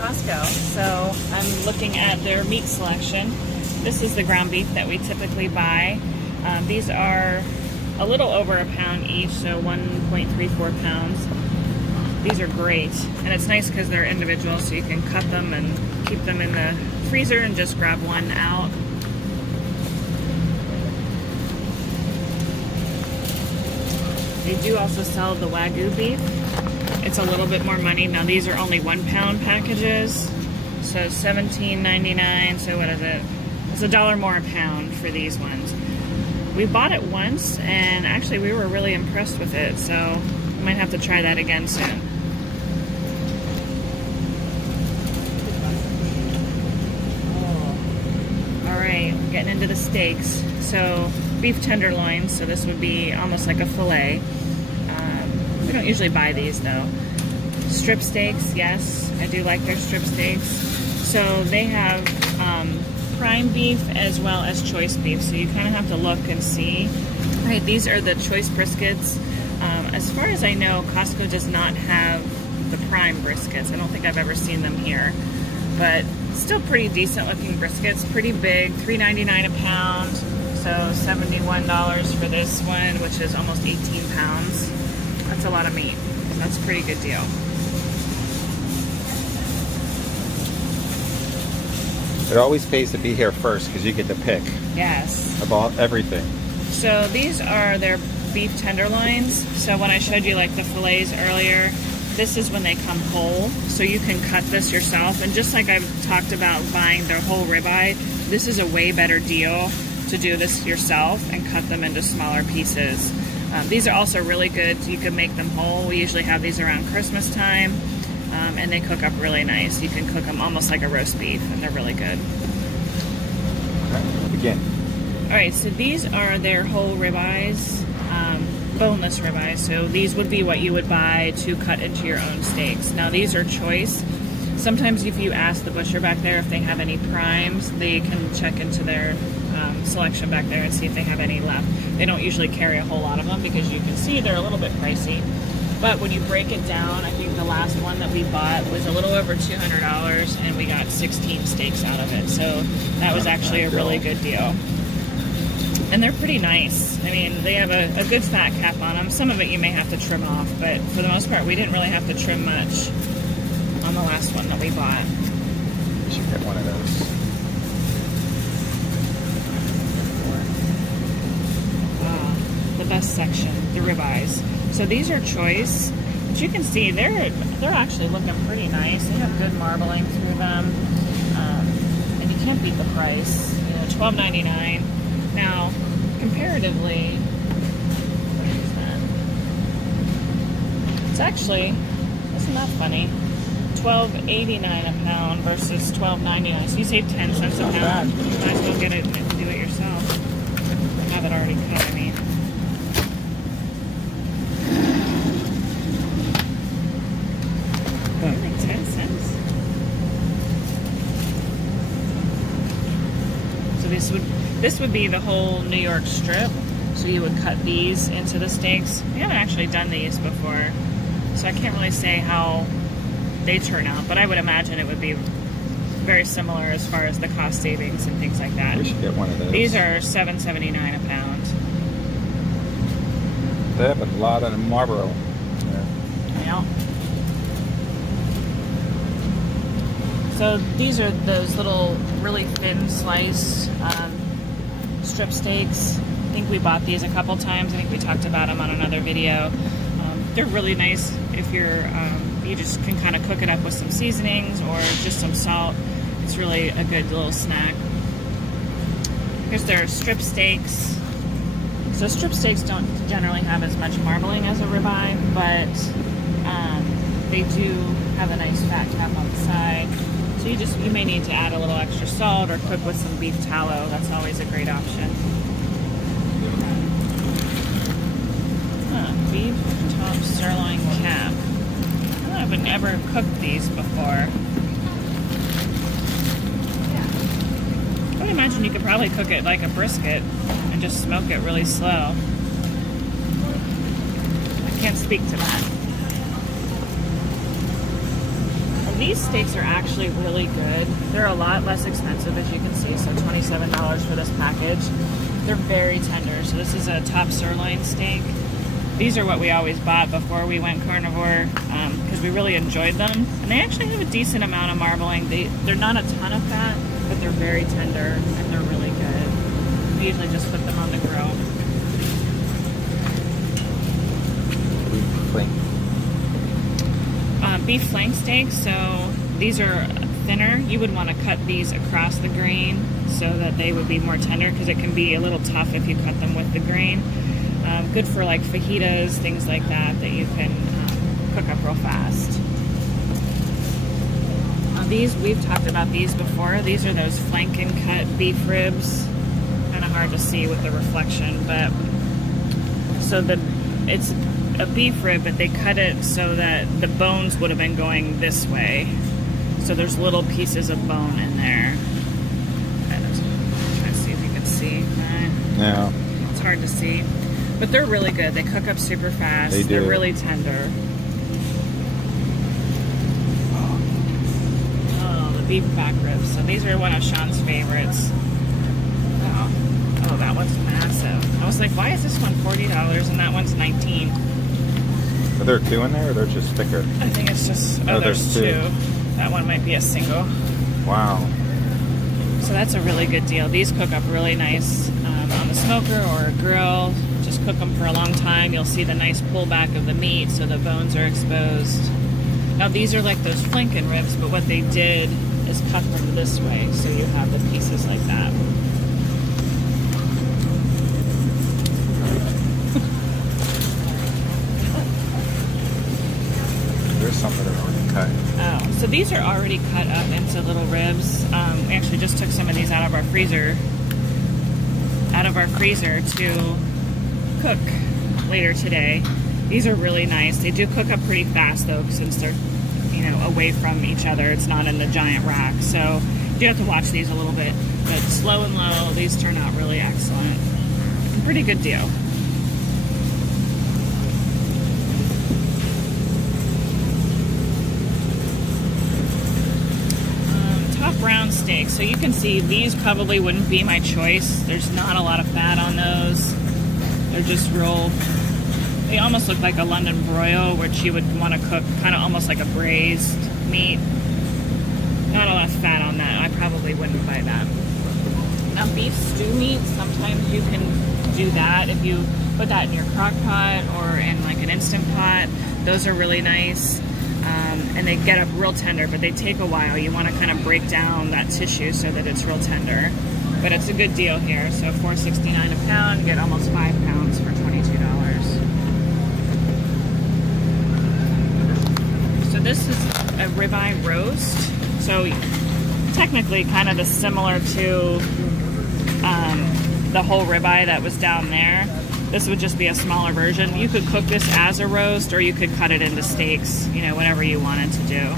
Costco, so I'm looking at their meat selection. This is the ground beef that we typically buy. These are a little over a pound each, so 1.34 pounds. These are great, and it's nice because they're individual, so you can cut them and keep them in the freezer and just grab one out. They do also sell the Wagyu beef. It's a little bit more money. Now these are only 1 pound packages, so $17.99. So what is it? It's $1 more a pound for these ones. We bought it once, and actually we were really impressed with it, so we might have to try that again soon. Alright, getting into the steaks. So beef tenderloins, so this would be almost like a fillet. We don't usually buy these though. Strip steaks, yes, I do like their strip steaks. So they have prime beef as well as choice beef, so you kind of have to look and see. Right, these are the choice briskets. As far as I know, Costco does not have the prime briskets. I don't think I've ever seen them here, but still pretty decent looking briskets, pretty big, $3.99 a pound, so $71 for this one, which is almost 18 pounds. That's a lot of meat. That's a pretty good deal. It always pays to be here first because you get to pick. Yes. About everything. So these are their beef tenderloins. So when I showed you like the fillets earlier, this is when they come whole. So you can cut this yourself. And just like I've talked about buying their whole ribeye, this is a way better deal to do this yourself and cut them into smaller pieces. These are also really good. You can make them whole. We usually have these around Christmas time, and they cook up really nice. You can cook them almost like a roast beef, and they're really good. Okay, begin. All right, so these are their whole ribeyes, boneless ribeyes. So these would be what you would buy to cut into your own steaks. Now these are choice. Sometimes if you ask the butcher back there if they have any primes, they can check into their selection back there and see if they have any left. They don't usually carry a whole lot of them because you can see they're a little bit pricey. But when you break it down, I think the last one that we bought was a little over $200, and we got 16 steaks out of it. So that was actually a really good deal. And they're pretty nice. I mean, they have a good fat cap on them. Some of it you may have to trim off, but for the most part, we didn't really have to trim much on the last one that we bought. You should get one of those. The best section, the ribeyes. So these are choice. As you can see, they're actually looking pretty nice. They have good marbling through them, and you can't beat the price. You know, $12.99. Now, comparatively, what is that? It's actually, isn't that funny? $12.89 a pound versus $12.99. So you save 10 cents a pound. You might as well get it and do it yourself. Have it already cut, I mean. Like 10 cents. So this would be the whole New York strip. So you would cut these into the steaks. We haven't actually done these before, so I can't really say how they turn out, but I would imagine it would be very similar as far as the cost savings and things like that. We should get one of those. These are $7.79 a pound. They have a lot of Marlboro. Yeah. So these are those little really thin sliced strip steaks. I think we bought these a couple times. I think we talked about them on another video. They're really nice if you're, you just can kind of cook it up with some seasonings or just some salt. It's really a good little snack. Here's their strip steaks. So strip steaks don't generally have as much marbling as a ribeye, but they do have a nice fat cap on the side. So you may need to add a little extra salt or cook with some beef tallow. That's always a great option. Beef top sirloin cap. I haven't ever cooked these before. I would imagine you could probably cook it like a brisket and just smoke it really slow. I can't speak to that. these steaks are actually really good. They're a lot less expensive, as you can see, so $27 for this package. They're very tender. So this is a top sirloin steak. These are what we always bought before we went carnivore because we really enjoyed them. And they actually have a decent amount of marbling. They're not a ton of fat, but they're very tender and they're really good. We usually just put them on the grill. Beef flank steaks, so these are thinner. You would want to cut these across the grain so that they would be more tender because it can be a little tough if you cut them with the grain. Good for like fajitas, things like that you can cook up real fast. These, we've talked about these before. These are those flank and cut beef ribs. Kind of hard to see with the reflection, but so it's a beef rib, but they cut it so that the bones would have been going this way. So there's little pieces of bone in there. Try to see if you can see. Yeah. It's hard to see. But they're really good. They cook up super fast. They do. They're really tender. Oh, the beef back ribs. So these are one of Sean's favorites. Oh, that one's massive. I was like, why is this one $40 and that one's $19? Are there two in there, or they're just thicker? I think it's just, oh, there's two. That one might be a single. Wow. So that's a really good deal. These cook up really nice on the smoker or a grill. Just cook them for a long time. You'll see the nice pullback of the meat, so the bones are exposed. Now these are like those flanken ribs, but what they did is cut them this way, so you have the pieces like that. There's some that are already cut. Oh, so these are already cut up into little ribs. We actually just took some of these out of our freezer to cook later today. These are really nice. They do cook up pretty fast though, since they're, you know, away from each other. It's not in the giant rack, so you have to watch these a little bit. But slow and low, these turn out really excellent. Pretty good deal. Brown steak. So you can see these probably wouldn't be my choice. There's not a lot of fat on those. They're just real, they almost look like a London broil, which you would want to cook kind of almost like a braised meat. Not a lot of fat on that. I probably wouldn't buy that. Now beef stew meat, sometimes you can do that if you put that in your crock pot or in like an Instant Pot. Those are really nice. And they get up real tender, but they take a while. You want to kind of break down that tissue so that it's real tender. But it's a good deal here. So $4.69 a pound, get almost 5 pounds for $22. So this is a ribeye roast. So technically kind of similar to the whole ribeye that was down there. This would just be a smaller version. You could cook this as a roast, or you could cut it into steaks, you know, whatever you wanted to do.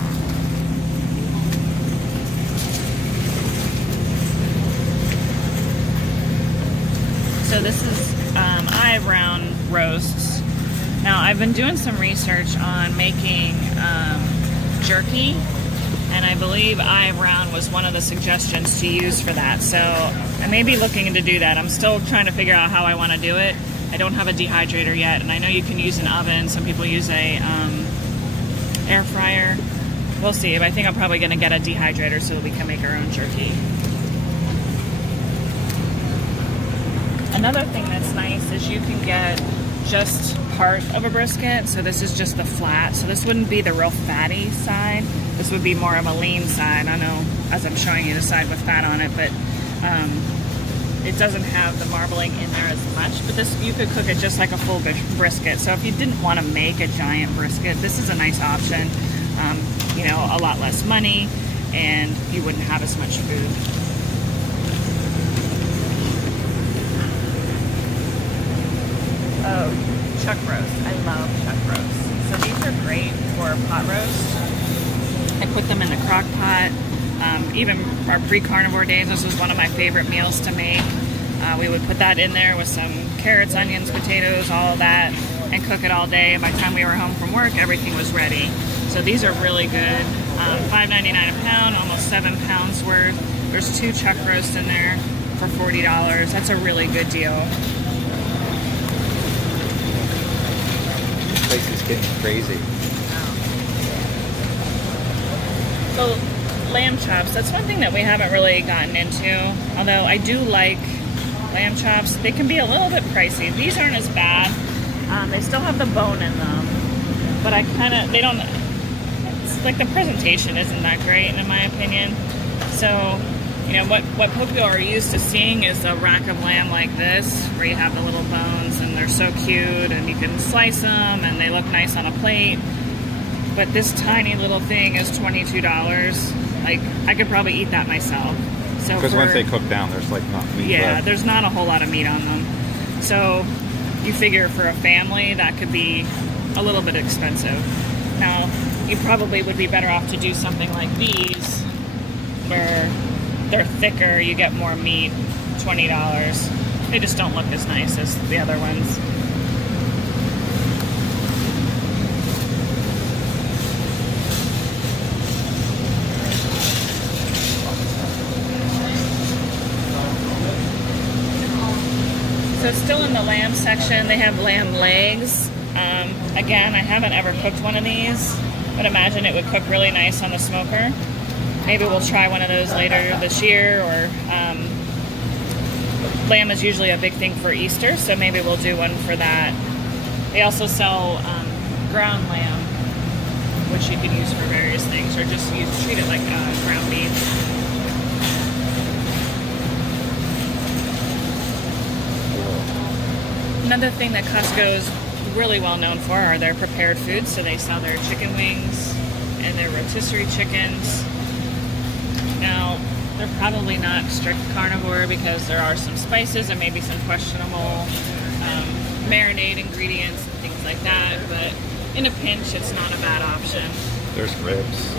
So this is eye brown roasts. Now I've been doing some research on making jerky, and I believe eye brown was one of the suggestions to use for that. So I may be looking to do that. I'm still trying to figure out how I want to do it. I don't have a dehydrator yet, and I know you can use an oven. Some people use a air fryer. We'll see. But I think I'm probably going to get a dehydrator so that we can make our own jerky. Another thing that's nice is you can get just part of a brisket. So this is just the flat. So this wouldn't be the real fatty side. This would be more of a lean side. I know as I'm showing you the side with fat on it, but it doesn't have the marbling in there as much. But this, you could cook it just like a full brisket. So if you didn't want to make a giant brisket, this is a nice option. You know, a lot less money, and you wouldn't have as much food. Oh, chuck roast. I love chuck roast. So these are great for pot roast. I put them in the crock pot. Even our pre-carnivore days, this was one of my favorite meals to make. We would put that in there with some carrots, onions, potatoes, all of that, and cook it all day. And by the time we were home from work, everything was ready. So these are really good. $5.99 a pound, almost 7 pounds worth. There's 2 chuck roasts in there for $40. That's a really good deal. This place is getting crazy. So, lamb chops, that's one thing that we haven't really gotten into. Although I do like lamb chops. They can be a little bit pricey. These aren't as bad. They still have the bone in them. But it's like the presentation isn't that great in my opinion. So, you know, what people are used to seeing is a rack of lamb like this, where you have the little bones and they're so cute and you can slice them and they look nice on a plate. But this tiny little thing is $22. Like, I could probably eat that myself. So because once they cook down, there's like not meat left. There's not a whole lot of meat on them. So you figure for a family that could be a little bit expensive. Now, you probably would be better off to do something like these, where they're thicker, you get more meat, $20. They just don't look as nice as the other ones. So still in the lamb section, they have lamb legs. Again, I haven't ever cooked one of these, but imagine it would cook really nice on the smoker. Maybe we'll try one of those later this year, or lamb is usually a big thing for Easter, so maybe we'll do one for that. They also sell ground lamb, which you can use for various things, or just treat it like ground beef. Another thing that Costco is really well known for are their prepared foods. So they sell their chicken wings and their rotisserie chickens. Now, they're probably not strict carnivore because there are some spices and maybe some questionable marinade ingredients and things like that. But in a pinch, it's not a bad option. There's ribs.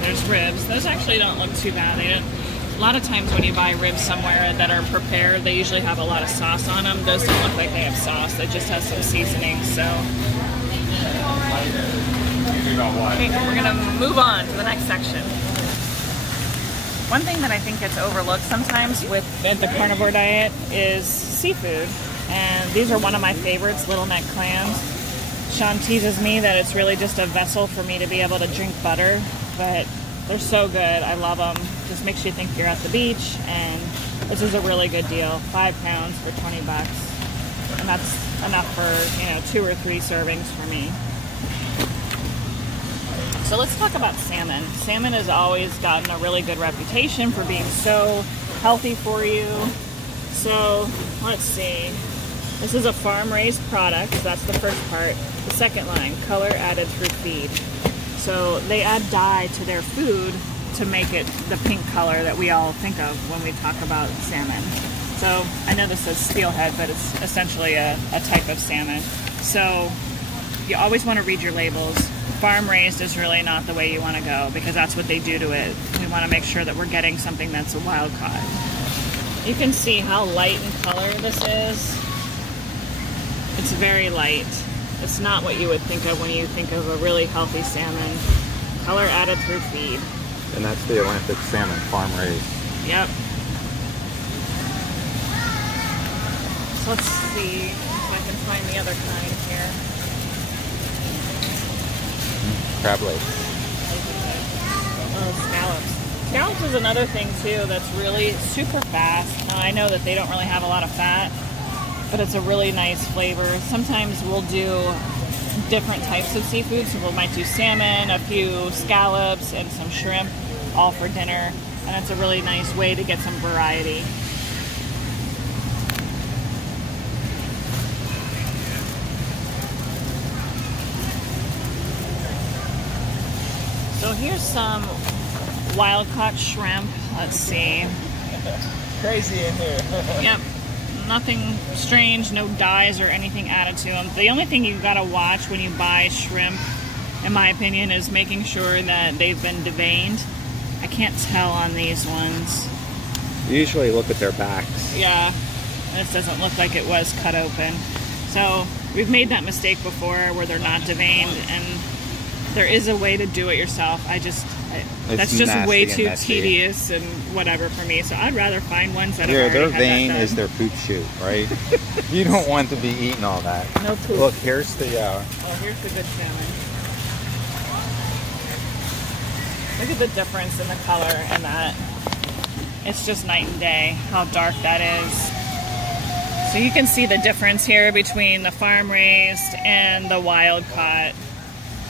There's ribs. Those actually don't look too bad. A lot of times when you buy ribs somewhere that are prepared, they usually have a lot of sauce on them. Those don't look like they have sauce. They just have some seasoning. So, okay, we're gonna move on to the next section. One thing that I think gets overlooked sometimes with the carnivore diet is seafood, and these are one of my favorites, little neck clams. Sean teases me that it's really just a vessel for me to be able to drink butter, but they're so good. I love them. Just makes you think you're at the beach, and this is a really good deal. 5 pounds for $20, and that's enough for, you know, 2 or 3 servings for me. So let's talk about salmon. Salmon has always gotten a really good reputation for being so healthy for you. So let's see. This is a farm-raised product. That's the first part. The second line, color added through feed. So they add dye to their food to make it the pink color that we all think of when we talk about salmon. So I know this says steelhead, but it's essentially a type of salmon. So you always want to read your labels. Farm raised is really not the way you want to go, because that's what they do to it. We want to make sure that we're getting something that's a wild caught. You can see how light in color this is. It's very light. It's not what you would think of when you think of a really healthy salmon. Color added through feed. And that's the Atlantic salmon, farm raised. Yep. So let's see if I can find the other kind here. Crab legs. Oh, scallops. Scallops is another thing too that's really super fast. Now I know that they don't really have a lot of fat, but it's a really nice flavor. Sometimes we'll do different types of seafood. So we might do salmon, a few scallops, and some shrimp, all for dinner. And it's a really nice way to get some variety. So here's some wild-caught shrimp. Let's see. Crazy in here. Yep. Nothing strange, no dyes or anything added to them. The only thing you've got to watch when you buy shrimp, in my opinion, is making sure that they've been deveined. I can't tell on these ones. You usually look at their backs. Yeah, this doesn't look like it was cut open. So we've made that mistake before where they're not deveined, and there is a way to do it yourself. I just That's just way too tedious and whatever for me. So I'd rather find ones that are their vein is their poop chute, right? You don't want to be eating all that. No poop. Look, here's the. Here's the good salmon. Look at the difference in the color and that. It's just night and day how dark that is. So you can see the difference here between the farm raised and the wild caught.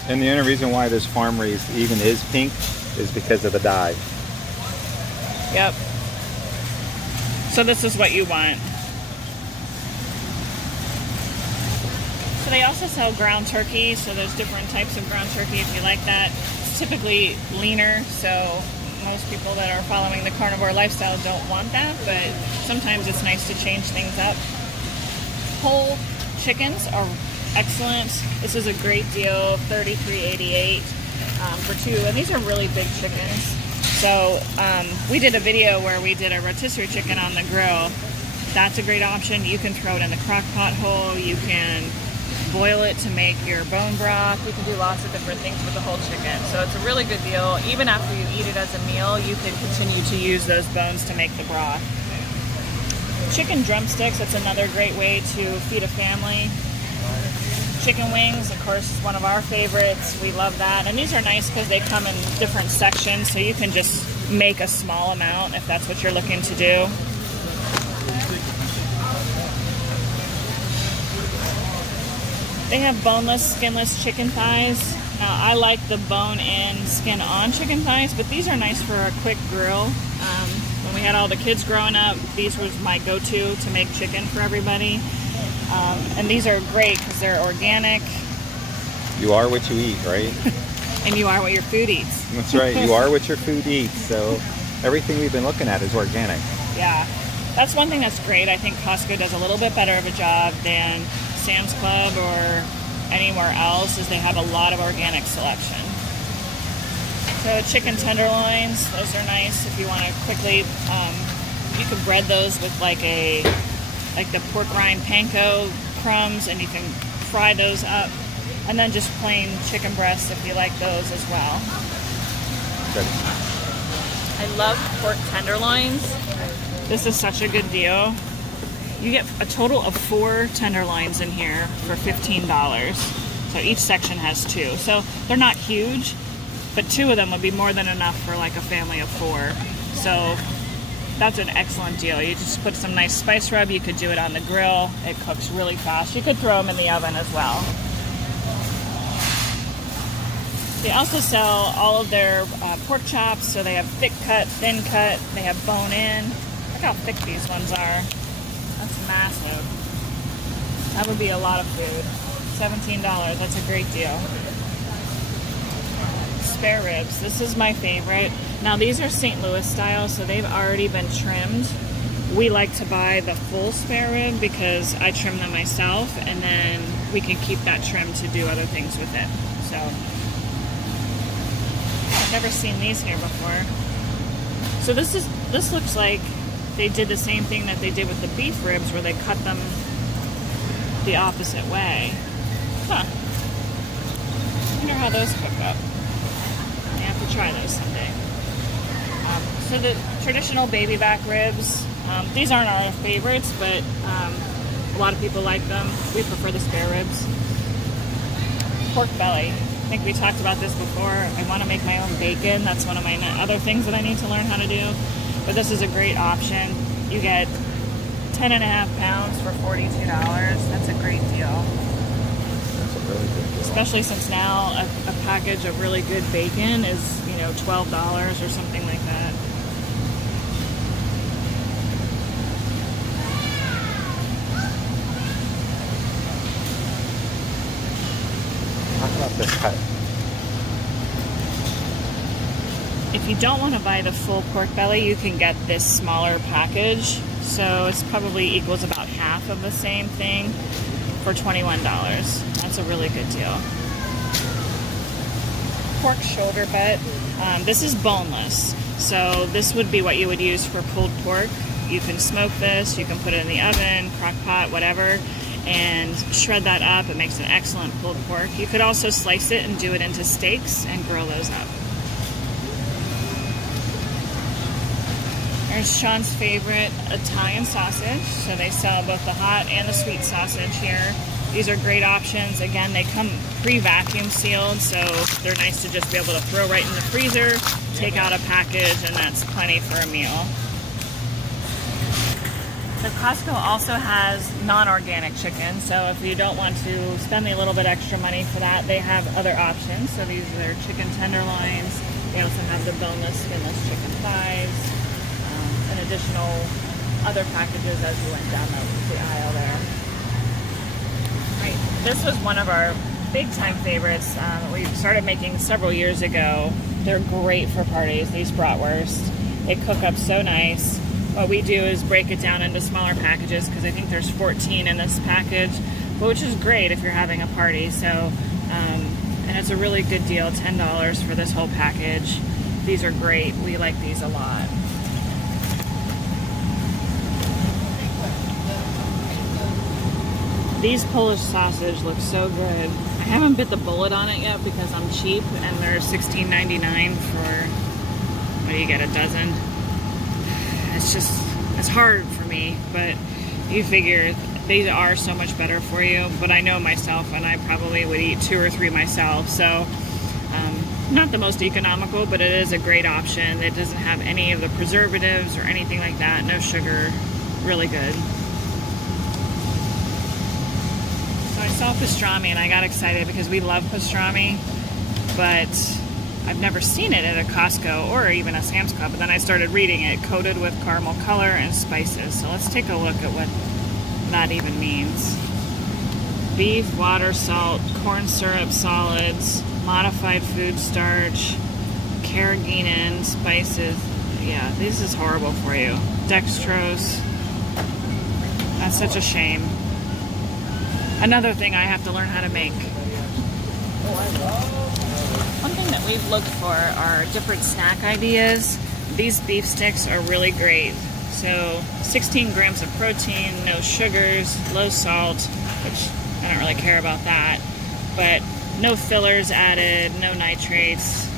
And the only reason why this farm raised even is pink is because of the dye. Yep. So this is what you want. So they also sell ground turkey. So there's different types of ground turkey if you like that. It's typically leaner, so most people that are following the carnivore lifestyle don't want that, but sometimes it's nice to change things up. Whole chickens are excellent. This is a great deal, $33.88 for two, and these are really big chickens. So we did a video where we did a rotisserie chicken on the grill. That's a great option. You can throw it in the crock pot hole. You can boil it to make your bone broth. You can do lots of different things with the whole chicken. So it's a really good deal. Even after you eat it as a meal, you can continue to use those bones to make the broth. Chicken drumsticks, that's another great way to feed a family. Chicken wings, of course, is one of our favorites. We love that. And these are nice because they come in different sections, so you can just make a small amount if that's what you're looking to do. They have boneless, skinless chicken thighs. Now, I like the bone-in, skin-on chicken thighs, but these are nice for a quick grill. When we had all the kids growing up, these was my go-to to make chicken for everybody. And these are great because they're organic. You are what you eat, right? And you are what your food eats. That's right. You are what your food eats. So everything we've been looking at is organic. Yeah. That's one thing that's great. I think Costco does a little bit better of a job than Sam's Club or anywhere else, is they have a lot of organic selection. So chicken tenderloins, those are nice if you want to quickly, you can bread those with like the pork rind panko crumbs, and you can fry those up, and then just plain chicken breasts if you like those as well. Good. I love pork tenderloins. This is such a good deal. You get a total of 4 tenderloins in here for $15. So each section has 2. So they're not huge, but 2 of them would be more than enough for like a family of 4. So that's an excellent deal. You just put some nice spice rub. You could do it on the grill. It cooks really fast. You could throw them in the oven as well. They also sell all of their pork chops. So they have thick cut, thin cut. They have bone in. Look how thick these ones are. That's massive. That would be a lot of food. $17. That's a great deal. Spare ribs. This is my favorite. Now these are St. Louis style, so they've already been trimmed. We like to buy the full spare rib because I trim them myself, and then we can keep that trim to do other things with it. So I've never seen these here before. So this looks like they did the same thing that they did with the beef ribs, where they cut them the opposite way. Huh. I wonder how those cook up. I have to try those someday. So the traditional baby back ribs, these aren't our favorites, but a lot of people like them. We prefer the spare ribs. Pork belly. I think we talked about this before. I want to make my own bacon. That's one of my other things that I need to learn how to do. But this is a great option. You get 10.5 pounds for $42. That's a great deal. That's a really good deal. Especially since now a package of really good bacon is, you know, $12 or something like that. Talk about this cut. If you don't want to buy the full pork belly, you can get this smaller package. So it's probably equals about half of the same thing for $21. That's a really good deal. Pork shoulder butt. This is boneless. So this would be what you would use for pulled pork. You can smoke this, you can put it in the oven, crock pot, whatever, and shred that up. It makes an excellent pulled pork. You could also slice it and do it into steaks and grill those up. There's Sean's favorite Italian sausage. So they sell both the hot and the sweet sausage here. These are great options. Again, they come pre-vacuum sealed, so they're nice to just be able to throw right in the freezer, take out a package, and that's plenty for a meal. So Costco also has non-organic chicken, so if you don't want to spend a little bit extra money for that, they have other options. So these are chicken tenderloins. They also have the boneless, skinless chicken thighs, and additional other packages as you went down the aisle there. Right. This was one of our big time favorites that we started making several years ago. They're great for parties, these bratwurst. They cook up so nice. What we do is break it down into smaller packages because I think there's 14 in this package, which is great if you're having a party. So, and it's a really good deal, $10 for this whole package. These are great. We like these a lot. These Polish sausage look so good. I haven't bit the bullet on it yet because I'm cheap, and they're $16.99 for, what do you get, a dozen? It's hard for me, but you figure these are so much better for you. But I know myself, and I probably would eat 2 or 3 myself. So not the most economical, but it is a great option. It doesn't have any of the preservatives or anything like that. No sugar. Really good. So I saw pastrami and I got excited because we love pastrami, but I've never seen it at a Costco or even a Sam's Club. But then I started reading it, coated with caramel color and spices. So let's take a look at what that even means. Beef, water, salt, corn syrup, solids, modified food starch, carrageenan, spices. Yeah, this is horrible for you. Dextrose. That's such a shame. Another thing I have to learn how to make. One thing that we've looked for are different snack ideas. These beef sticks are really great. So 16 grams of protein, no sugars, low salt, which I don't really care about that, but no fillers added, no nitrates.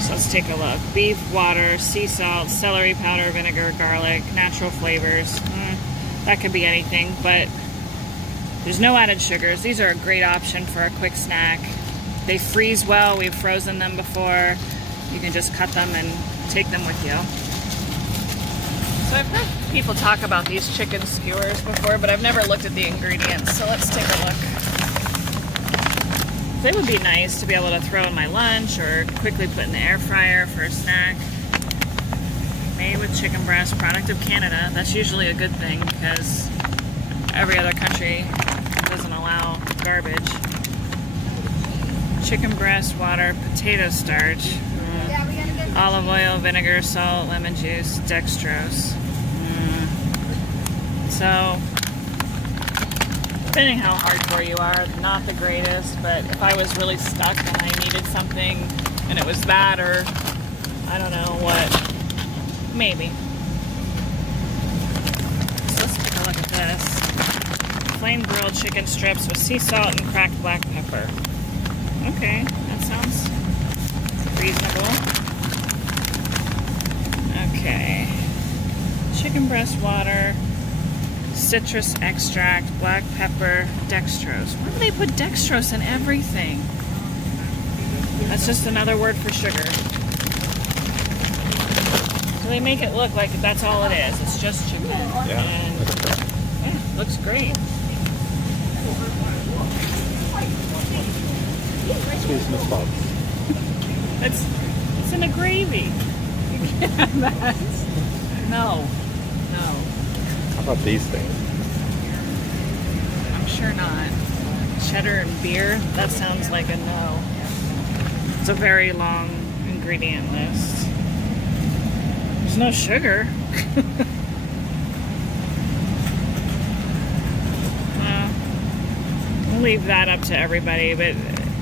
So let's take a look. Beef, water, sea salt, celery powder, vinegar, garlic, natural flavors. That could be anything, but there's no added sugars. These are a great option for a quick snack. They freeze well. We've frozen them before. You can just cut them and take them with you. So I've heard people talk about these chicken skewers before, but I've never looked at the ingredients. So let's take a look. They would be nice to be able to throw in my lunch or quickly put in the air fryer for a snack. Made with chicken breast, product of Canada. That's usually a good thing because every other country doesn't allow garbage. Chicken breast, water, potato starch, olive oil, vinegar, salt, lemon juice, dextrose. So, depending how hardcore you are, not the greatest, but if I was really stuck and I needed something and it was that or I don't know what, maybe. So let's take a look at this. Plain grilled chicken strips with sea salt and cracked black pepper. Okay, that sounds reasonable. Okay. Chicken breast water, citrus extract, black pepper, dextrose. Why do they put dextrose in everything? That's just another word for sugar. So they make it look like that's all it is. It's just chicken. Yeah. And yeah, looks great. Excuse me, folks. It's in a gravy. No. How about these things? I'm sure not. Cheddar and beer? That sounds like a no. It's a very long ingredient list. There's no sugar. We'll leave that up to everybody, but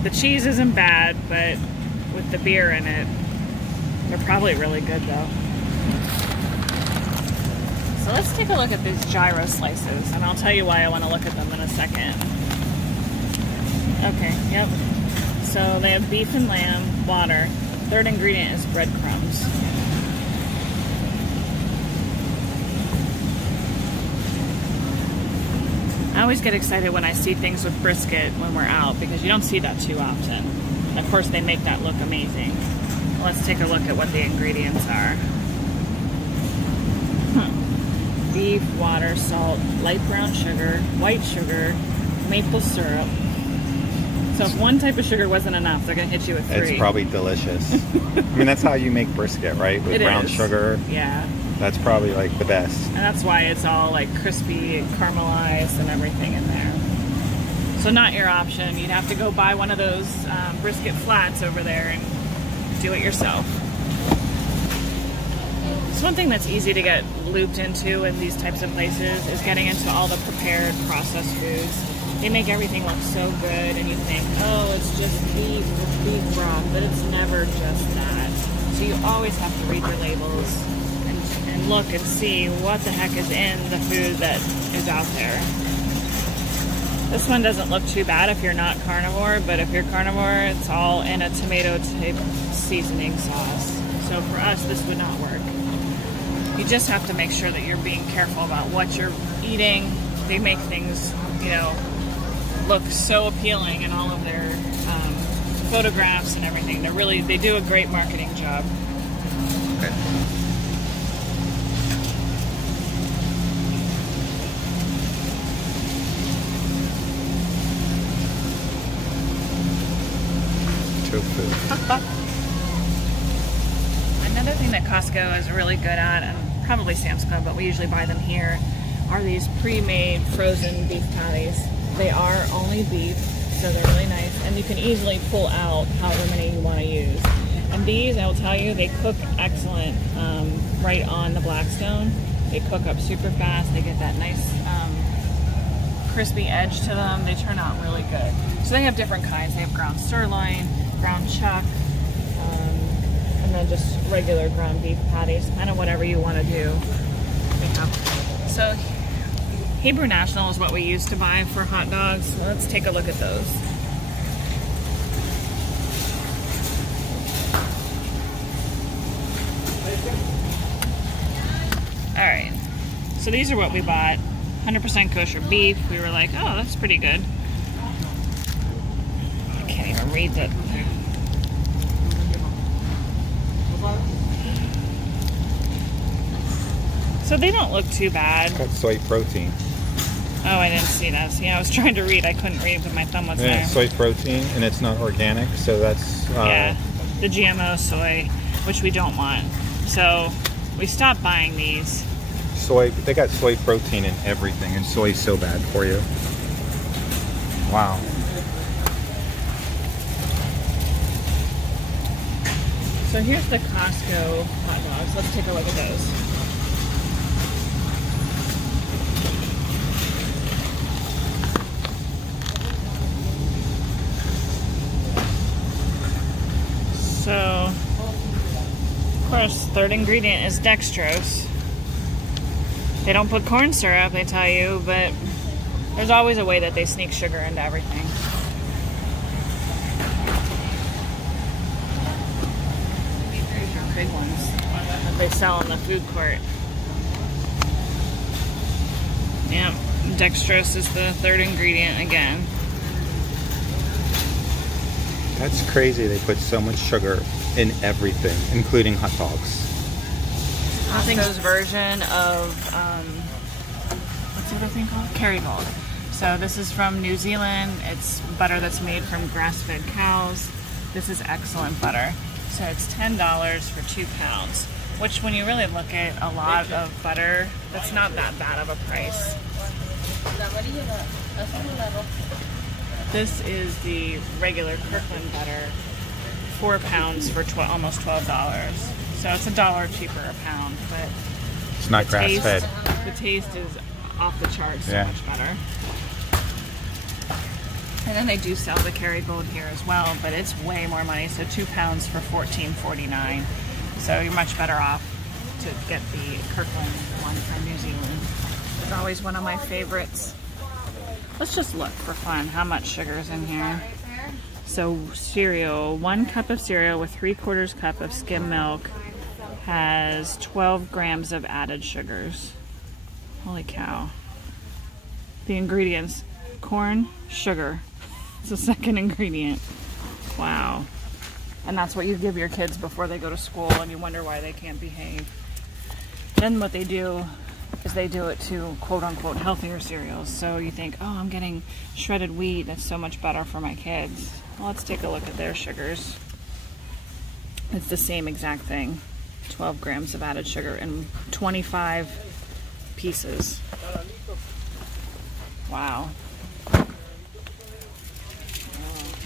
the cheese isn't bad, but with the beer in it, they're probably really good though. So let's take a look at these gyro slices, and I'll tell you why I want to look at them in a second. Okay, yep. So they have beef and lamb, water. Third ingredient is breadcrumbs. I always get excited when I see things with brisket when we're out because you don't see that too often. And of course, they make that look amazing. Let's take a look at what the ingredients are. Beef, water, salt, light brown sugar, white sugar, maple syrup. So if one type of sugar wasn't enough, they're going to hit you with 3. It's probably delicious. I mean, that's how you make brisket, right? With brown sugar. Yeah. That's probably like the best. And that's why it's all like crispy and caramelized and everything in there. So not your option. You'd have to go buy one of those brisket flats over there and do it yourself. So one thing that's easy to get looped into in these types of places is getting into all the prepared processed foods. They make everything look so good and you think, oh, it's just beef with beef broth, but it's never just that. So you always have to read your labels and look and see what the heck is in the food that is out there. This one doesn't look too bad if you're not carnivore, but if you're carnivore, it's all in a tomato type seasoning sauce. So for us, this would not work. You just have to make sure that you're being careful about what you're eating. They make things, you know, look so appealing in all of their photographs and everything. They do a great marketing job. Okay. Tofu. Another thing that Costco is really good at, and probably Sam's Club, but we usually buy them here, are these pre-made frozen beef patties. They are only beef, so they're really nice, and you can easily pull out however many you want to use. And these, I will tell you, they cook excellent right on the Blackstone. They cook up super fast. They get that nice crispy edge to them. They turn out really good. So they have different kinds. They have ground sirloin, ground chuck, and then just regular ground beef patties, kind of whatever you want to do. So Hebrew National is what we used to buy for hot dogs. Let's take a look at those. Alright, so these are what we bought. 100% kosher beef. We were like, oh, that's pretty good. I can't even read that. So they don't look too bad. Got soy protein. Oh, I didn't see that. See, I was trying to read. I couldn't read, but my thumb was there. Soy protein, and it's not organic, so that's... yeah, the GMO soy, which we don't want. So we stopped buying these. Soy, they got soy protein in everything, and soy's so bad for you. Wow. So here's the Costco hot dogs. Let's take a look at those. So, of course, third ingredient is dextrose. They don't put corn syrup, they tell you, but there's always a way that they sneak sugar into everything. These are big ones that they sell in the food court. Yep, dextrose is the third ingredient again. That's crazy. They put so much sugar in everything, including hot dogs. Costco's version of, what's the other thing called? Kerrygold. So this is from New Zealand. It's butter that's made from grass-fed cows. This is excellent butter. So it's $10 for 2 pounds, which when you really look at a lot of butter, that's not that bad of a price. This is the regular Kirkland butter, 4 pounds for almost $12. So it's $1 cheaper a pound, but it's not grass-fed. The taste is off the charts, so yeah. Much better. And then they do sell the Kerrygold here as well, but it's way more money. So 2 pounds for $14.49. So you're much better off to get the Kirkland one from New Zealand. It's always one of my favorites. Let's just look for fun how much sugar is in here. So cereal, 1 cup of cereal with 3/4 cup of skim milk has 12 grams of added sugars. Holy cow. the ingredients. Corn, sugar. It's the second ingredient. Wow. And that's what you give your kids before they go to school and you wonder why they can't behave. Then what they do is they do it to quote-unquote healthier cereals. So you think, oh, I'm getting shredded wheat. That's so much better for my kids. Well, let's take a look at their sugars. It's the same exact thing. 12 grams of added sugar in 25 pieces. Wow. Oh,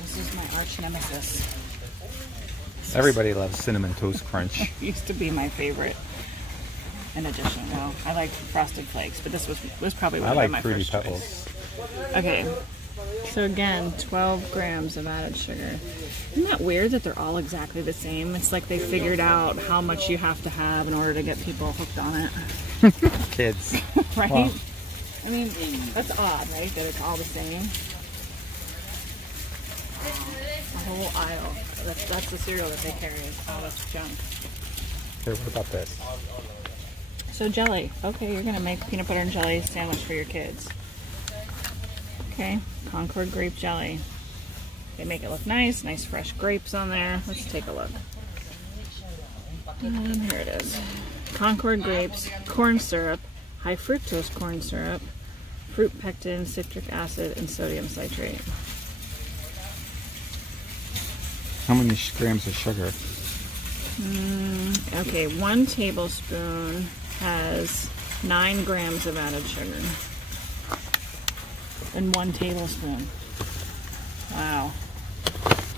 this is my arch nemesis. Everybody loves Cinnamon Toast Crunch. It used to be my favorite. In addition, well, I like Frosted Flakes, but this was probably one of my first choice. Okay, so again, 12 grams of added sugar. Isn't that weird that they're all exactly the same? It's like they figured out how much you have to have in order to get people hooked on it. Kids. Right? Wow. I mean, that's odd, right? That it's all the same. A whole aisle. That's the cereal that they carry. Oh, that's junk. Here, what about this? So jelly. Okay, you're gonna make peanut butter and jelly sandwich for your kids. Okay, Concord grape jelly. They make it look nice, nice fresh grapes on there. Let's take a look. And here it is. Concord grapes, corn syrup, high fructose corn syrup, fruit pectin, citric acid, and sodium citrate. How many grams of sugar? Okay, 1 tablespoon has 9 grams of added sugar. And 1 tablespoon. Wow.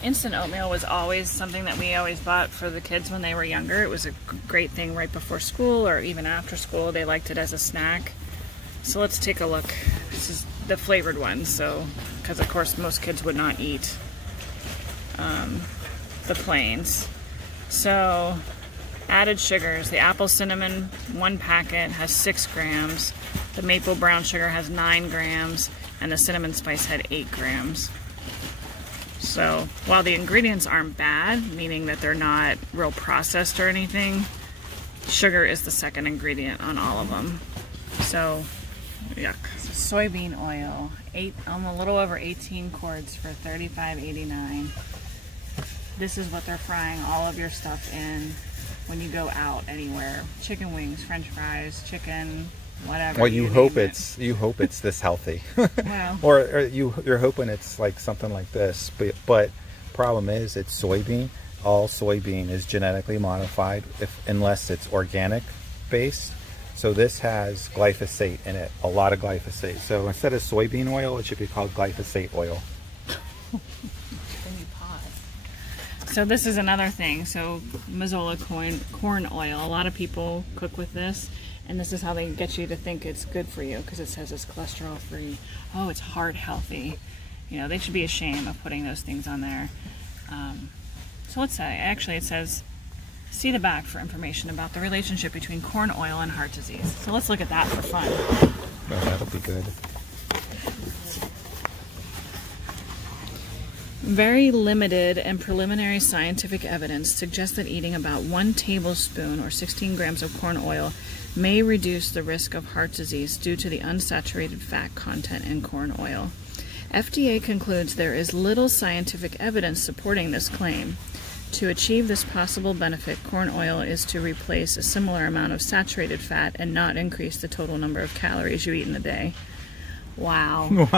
Instant oatmeal was always something that we always bought for the kids when they were younger. It was a great thing right before school or even after school. They liked it as a snack. So let's take a look. This is the flavored one, so because of course most kids would not eat the plains. So added sugars, the apple cinnamon 1 packet has 6 grams, the maple brown sugar has 9 grams, and the cinnamon spice had 8 grams. So while the ingredients aren't bad, meaning that they're not real processed or anything, sugar is the second ingredient on all of them. So yuck. So soybean oil, a little over 18 quarts for $35.89. This is what they're frying all of your stuff in when you go out anywhere. Chicken wings, French fries, chicken, whatever. Well, you hope it's this healthy. Well, or you're hoping it's like something like this. But problem is it's soybean. All soybean is genetically modified unless it's organic based. So this has glyphosate in it, a lot of glyphosate. So instead of soybean oil, it should be called glyphosate oil. So this is another thing. So Mazola corn oil. A lot of people cook with this, and this is how they get you to think it's good for you because it says it's cholesterol free. Oh, it's heart healthy. You know, they should be ashamed of putting those things on there. So let's say, actually it says, see the back for information about the relationship between corn oil and heart disease. So let's look at that for fun. Oh, that'll be good. Very limited and preliminary scientific evidence suggests that eating about 1 tablespoon or 16 grams of corn oil may reduce the risk of heart disease due to the unsaturated fat content in corn oil. FDA concludes there is little scientific evidence supporting this claim. To achieve this possible benefit, corn oil is to replace a similar amount of saturated fat and not increase the total number of calories you eat in a day. Wow.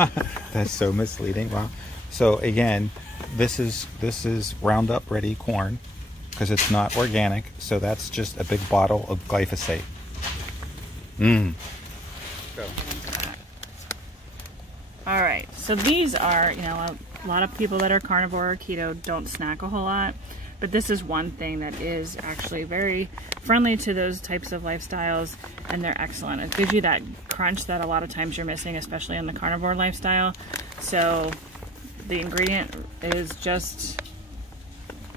That's so misleading. Wow. So again, this is Roundup Ready corn because it's not organic. So that's just a big bottle of glyphosate. All right. So these are, you know, a lot of people that are carnivore or keto don't snack a whole lot. But this is one thing that is actually very friendly to those types of lifestyles, and they're excellent. It gives you that crunch that a lot of times you're missing, especially in the carnivore lifestyle. So the ingredient is just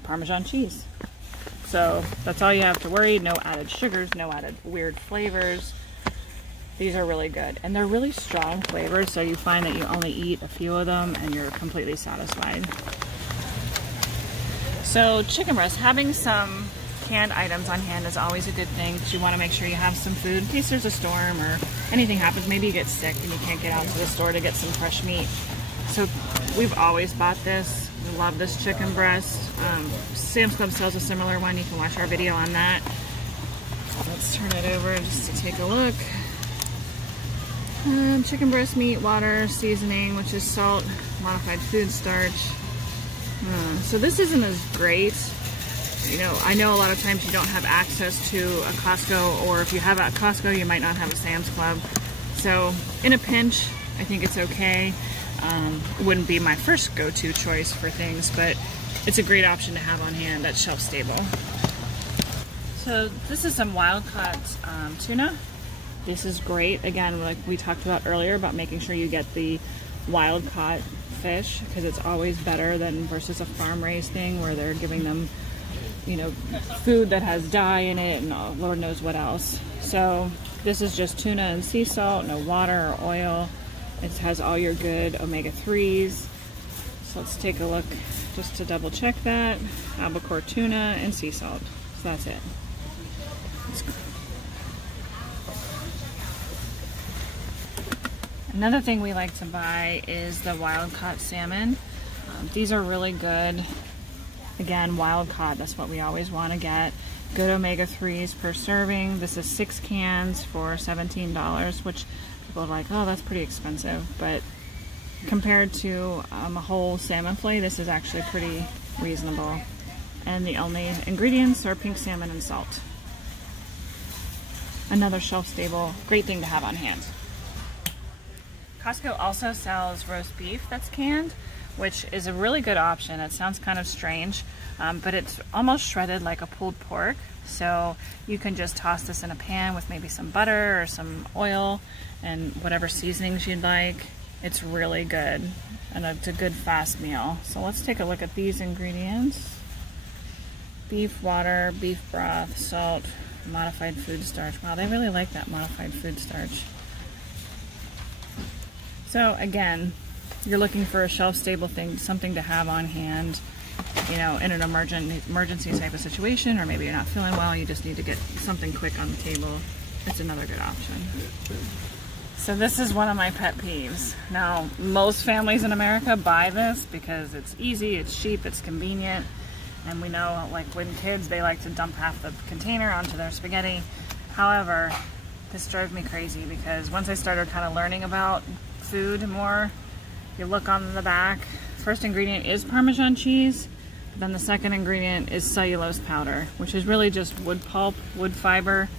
Parmesan cheese. So that's all you have to worry. No added sugars, no added weird flavors. These are really good. And they're really strong flavors, so you find that you only eat a few of them and you're completely satisfied. So chicken breast, having some canned items on hand is always a good thing, because you want to make sure you have some food in case there's a storm or anything happens. Maybe you get sick and you can't get out to the store to get some fresh meat. So we've always bought this. We love this chicken breast. Sam's Club sells a similar one. You can watch our video on that. Let's turn it over just to take a look. Chicken breast meat, water, seasoning, which is salt, modified food starch. So this isn't as great. You know, I know a lot of times you don't have access to a Costco, or if you have a Costco, you might not have a Sam's Club. So in a pinch, I think it's okay. It wouldn't be my first go-to choice for things, but it's a great option to have on hand that's shelf stable. So this is some wild-caught tuna. This is great. Again, like we talked about earlier, about making sure you get the wild-caught fish, because it's always better than versus a farm-raised thing where they're giving them, you know, food that has dye in it and Lord knows what else. So this is just tuna and sea salt, no water or oil. It has all your good omega-3s. So let's take a look just to double check that. Albacore tuna and sea salt. So that's it. Another thing we like to buy is the wild-caught salmon. These are really good. Again, wild-caught, that's what we always want to get. Good omega-3s per serving. This is 6 cans for $17, which people are like, oh, that's pretty expensive. But compared to a whole salmon fillet, this is actually pretty reasonable. And the only ingredients are pink salmon and salt. Another shelf-stable, great thing to have on hand. Costco also sells roast beef that's canned, which is a really good option. It sounds kind of strange, but it's almost shredded like a pulled pork. So you can just toss this in a pan with maybe some butter or some oil and whatever seasonings you'd like. It's really good, and it's a good fast meal. So let's take a look at these ingredients. Beef water, beef broth, salt, modified food starch. Wow, they really like that modified food starch. So again, you're looking for a shelf-stable thing, something to have on hand, you know, in an emergency type of situation, or maybe you're not feeling well, you just need to get something quick on the table. It's another good option. So this is one of my pet peeves. Now, most families in America buy this because it's easy, it's cheap, it's convenient, and we know, like, when kids, they like to dump half the container onto their spaghetti. However, this drives me crazy, because once I started kind of learning about food more, you look on the back, first ingredient is Parmesan cheese, then the second ingredient is cellulose powder, which is really just wood pulp, wood fiber.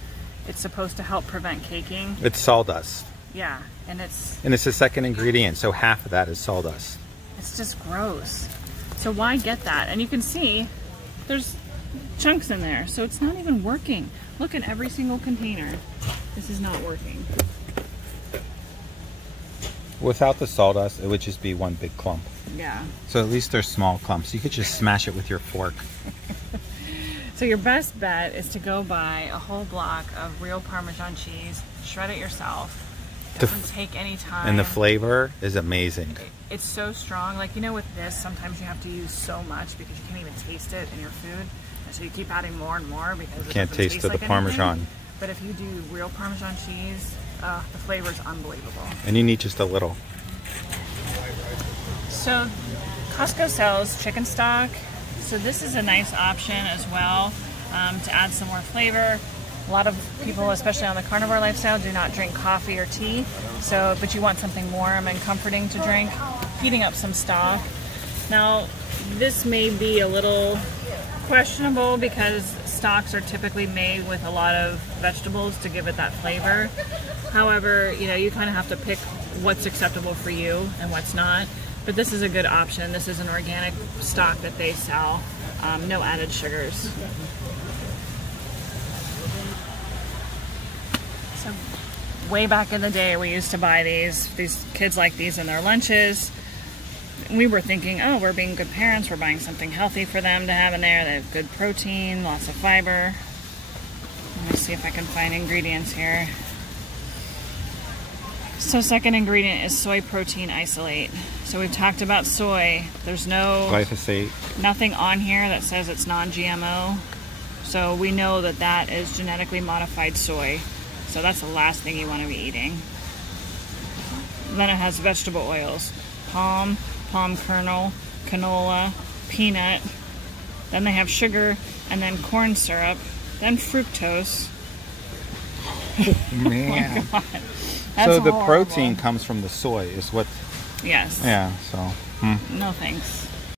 It's supposed to help prevent caking. It's sawdust. Yeah, and it's the second ingredient, so half of that is sawdust. It's just gross. So why get that? And you can see there's chunks in there, so it's not even working. Look at every single container. This is not working. Without the sawdust, it would just be one big clump. Yeah. So at least they're small clumps. You could just smash it with your fork. So your best bet is to go buy a whole block of real Parmesan cheese, shred it yourself. It doesn't take any time. And the flavor is amazing. It's so strong. Like, you know, with this, sometimes you have to use so much because you can't even taste it in your food. And so you keep adding more and more because it can't doesn't taste like the Parmesan. Anything. But if you do real Parmesan cheese, the flavor is unbelievable. And you need just a little. So Costco sells chicken stock. So this is a nice option as well to add some more flavor. A lot of people, especially on the carnivore lifestyle, do not drink coffee or tea. So, but you want something warm and comforting to drink, heating up some stock. Now, this may be a little questionable because stocks are typically made with a lot of vegetables to give it that flavor. However, you know, you kind of have to pick what's acceptable for you and what's not. But this is a good option. This is an organic stock that they sell. No added sugars. So way back in the day, we used to buy these kids like these in their lunches. We were thinking, oh, we're being good parents. We're buying something healthy for them to have in there. They have good protein, lots of fiber. Let me see if I can find ingredients here. So second ingredient is soy protein isolate. So we've talked about soy. There's no glyphosate. Nothing on here that says it's non-GMO. So we know that that is genetically modified soy. So that's the last thing you want to be eating. Then it has vegetable oils. Palm kernel, canola, peanut. Then they have sugar, and then corn syrup, then fructose. Man. Oh my God. That's so the horrible. protein comes from the soy is what... Yes. Yeah, so... No thanks.